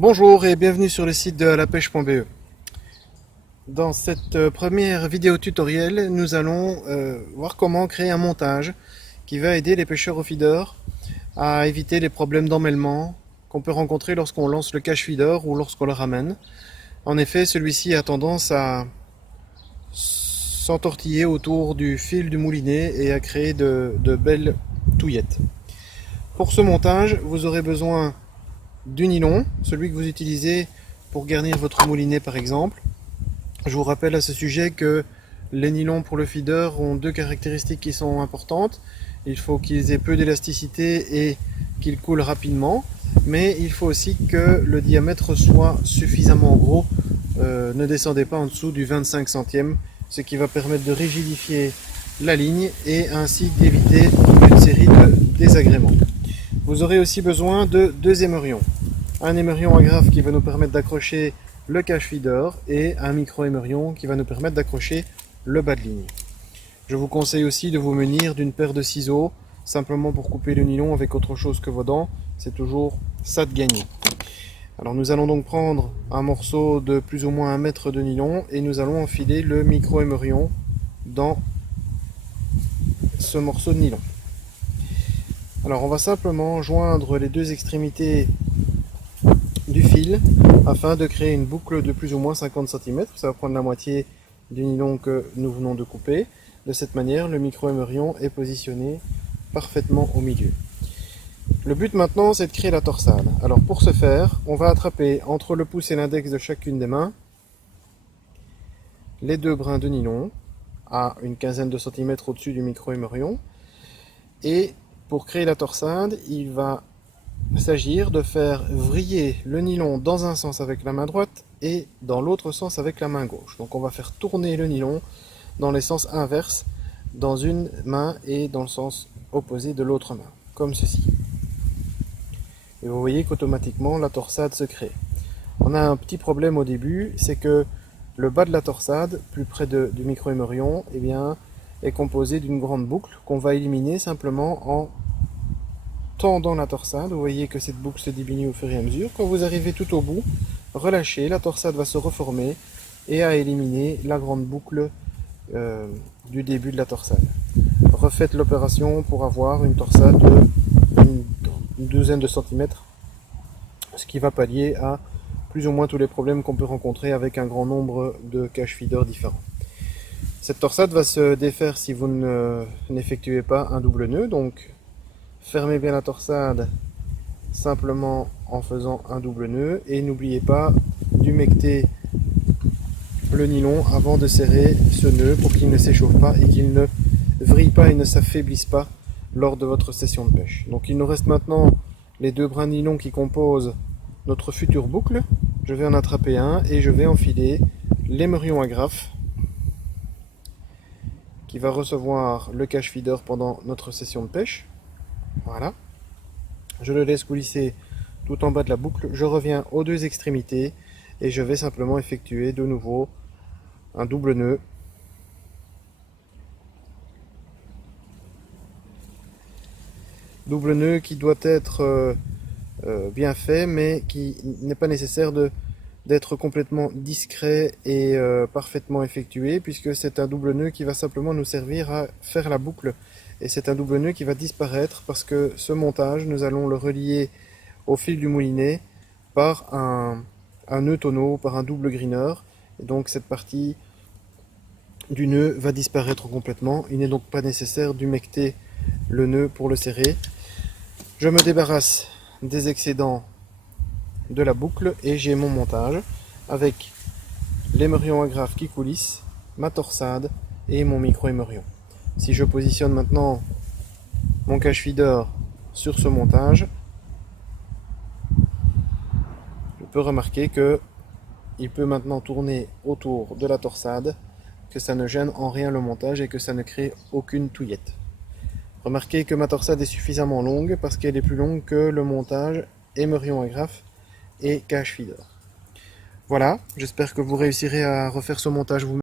Bonjour et bienvenue sur le site de alapêche.be. Dans cette première vidéo tutoriel, nous allons voir comment créer un montage qui va aider les pêcheurs au feeder à éviter les problèmes d'emmêlement qu'on peut rencontrer lorsqu'on lance le cache feeder ou lorsqu'on le ramène. En effet, celui-ci a tendance à s'entortiller autour du fil du moulinet et à créer de belles touillettes. Pour ce montage, vous aurez besoin du nylon, celui que vous utilisez pour garnir votre moulinet par exemple. Je vous rappelle à ce sujet que les nylons pour le feeder ont deux caractéristiques qui sont importantes. Il faut qu'ils aient peu d'élasticité et qu'ils coulent rapidement, mais il faut aussi que le diamètre soit suffisamment gros, ne descendez pas en dessous du 25 centièmes, ce qui va permettre de rigidifier la ligne et ainsi d'éviter une série de désagréments. Vous aurez aussi besoin de deux émerions. Un émerion agrafe qui va nous permettre d'accrocher le cache feeder et un micro émerion qui va nous permettre d'accrocher le bas de ligne. Je vous conseille aussi de vous munir d'une paire de ciseaux, simplement pour couper le nylon avec autre chose que vos dents, c'est toujours ça de gagner. Alors nous allons donc prendre un morceau de plus ou moins 1 mètre de nylon et nous allons enfiler le micro émerion dans ce morceau de nylon. Alors on va simplement joindre les deux extrémités du fil afin de créer une boucle de plus ou moins 50 cm. Ça va prendre la moitié du nylon que nous venons de couper. De cette manière, le micro-émerion est positionné parfaitement au milieu. Le but maintenant, c'est de créer la torsade. Alors pour ce faire, on va attraper entre le pouce et l'index de chacune des mains les deux brins de nylon à une quinzaine de centimètres au-dessus du micro-émerion. Et pour créer la torsade, il va s'agir de faire vriller le nylon dans un sens avec la main droite et dans l'autre sens avec la main gauche. Donc on va faire tourner le nylon dans les sens inverses dans une main et dans le sens opposé de l'autre main, comme ceci. Et vous voyez qu'automatiquement la torsade se crée. On a un petit problème au début, c'est que le bas de la torsade, plus près du micro-émerion, eh bien, est composé d'une grande boucle qu'on va éliminer simplement en tendant la torsade. Vous voyez que cette boucle se diminue au fur et à mesure. Quand vous arrivez tout au bout, relâchez, la torsade va se reformer et à éliminer la grande boucle du début de la torsade. Refaites l'opération pour avoir une torsade de une douzaine de centimètres, ce qui va pallier à plus ou moins tous les problèmes qu'on peut rencontrer avec un grand nombre de cache feeder différents. Cette torsade va se défaire si vous n'effectuez pas un double nœud, donc fermez bien la torsade simplement en faisant un double nœud et n'oubliez pas d'humecter le nylon avant de serrer ce nœud pour qu'il ne s'échauffe pas et qu'il ne vrille pas et ne s'affaiblisse pas lors de votre session de pêche. Donc il nous reste maintenant les deux brins de nylon qui composent notre future boucle. Je vais en attraper un et je vais enfiler l'émerion agrafe qui va recevoir le cache feeder pendant notre session de pêche. Voilà. Je le laisse coulisser tout en bas de la boucle. Je reviens aux deux extrémités et je vais simplement effectuer de nouveau un double nœud. Double nœud qui doit être bien fait, mais qui n'est pas nécessaire d'être complètement discret et parfaitement effectué, puisque c'est un double nœud qui va simplement nous servir à faire la boucle. Et c'est un double nœud qui va disparaître parce que ce montage, nous allons le relier au fil du moulinet par un nœud tonneau, par un double greener. Et donc cette partie du nœud va disparaître complètement. Il n'est donc pas nécessaire d'humecter le nœud pour le serrer. Je me débarrasse des excédents de la boucle et j'ai mon montage avec l'émerion agrafe qui coulisse, ma torsade et mon micro-émerion. Si je positionne maintenant mon cache feeder sur ce montage, je peux remarquer que il peut maintenant tourner autour de la torsade, que ça ne gêne en rien le montage et que ça ne crée aucune touillette. Remarquez que ma torsade est suffisamment longue parce qu'elle est plus longue que le montage émerion agrafe et cache feeder. Voilà, j'espère que vous réussirez à refaire ce montage vous-même.